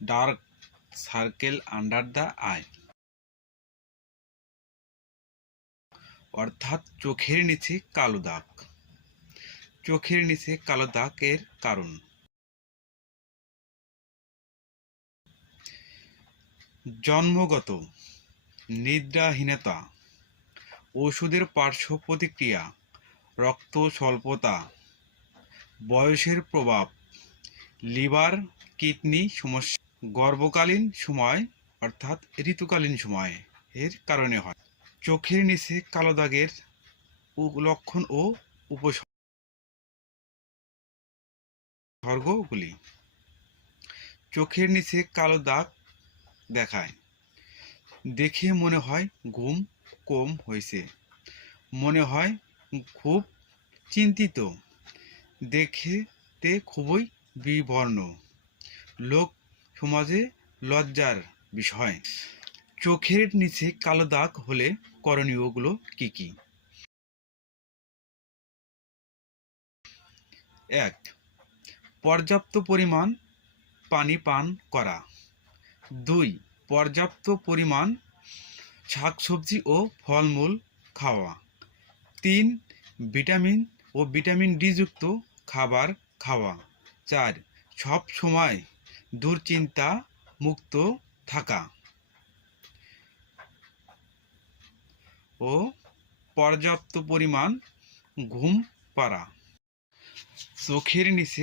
Dark circle under the I, অর্থাৎ চোখের নিচে কালো দাগ। চোখের নিচে কালো দাগের কারণ: জন্মগত, নিদ্রাহীনতা, ওষুধের পার্শ্ব প্রতিক্রিয়া, রক্ত স্বল্পতা, বয়সের প্রভাব, লিভার কিডনি সমস্যা, গর্ভকালীন সময় অর্থাৎ ঋতুকালীন সময় এর কারণে হয়। চোখের নিচে কালো দাগের লক্ষণ ও উপসর্গগুলি: চোখের নিচে কালো দাগ দেখায়, দেখে মনে হয় ঘুম কম হয়েছে, মনে হয় খুব চিন্তিত, দেখতে খুবই বিবর্ণ, লোক সমাজে লজ্জার বিষয়। চোখের নিচে কালো দাগ হলে করণীয়গুলো কি কি? 1. পর্যাপ্ত পরিমাণ পানি পান করা। 2. পর্যাপ্ত পরিমাণ শাকসবজি ও ফলমূল খাওয়া। 3. ভিটামিন ও ভিটামিন ডি যুক্ত খাবার খাওয়া। 4. সব সময় দুশ্চিন্তা মুক্ত থাকা ও পর্যাপ্ত পরিমাণ ঘুম পারা। চোখের নিচে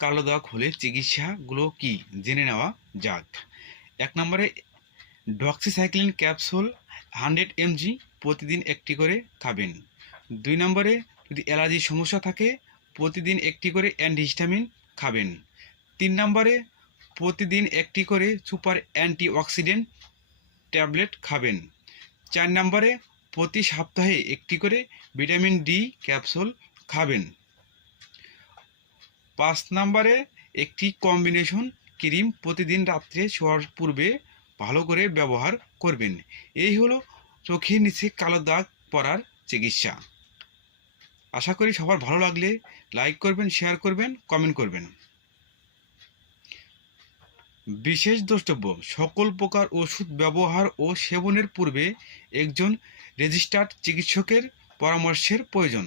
কালো দাগ হলে চিকিৎসাগুলো কি জেনে নেওয়া যাক। 1 নম্বরে ডক্সিসাইক্লিন ক্যাপসুল 100 mg প্রতিদিন একটি করে খাবেন। 2 নম্বরে যদি অ্যালার্জির সমস্যা থাকে প্রতিদিন একটি করে অ্যান্টিহিস্টামিন খাবেন। 3 নম্বরে প্রতিদিন একটি করে সুপার অ্যান্টিঅক্সিডেন্ট ট্যাবলেট খাবেন। 4 নম্বরে প্রতি সপ্তাহে একটি করে ভিটামিন ডি ক্যাপসুল খাবেন। 5 নম্বরে একটি কম্বিনেশন ক্রিম প্রতিদিন রাত্রে শোয়ার পূর্বে ভালো করে ব্যবহার করবেন। এই হলো চোখের নিচে কালো দাগ পড়ার চিকিৎসা। আশা করি সবার ভালো লাগলে লাইক করবেন, শেয়ার করবেন, কমেন্ট করবেন। বিশেষ দ্রষ্টব্য: সকল প্রকার ওষুধ ব্যবহার ও সেবনের পূর্বে একজন রেজিস্টার্ড চিকিৎসকের পরামর্শের প্রয়োজন।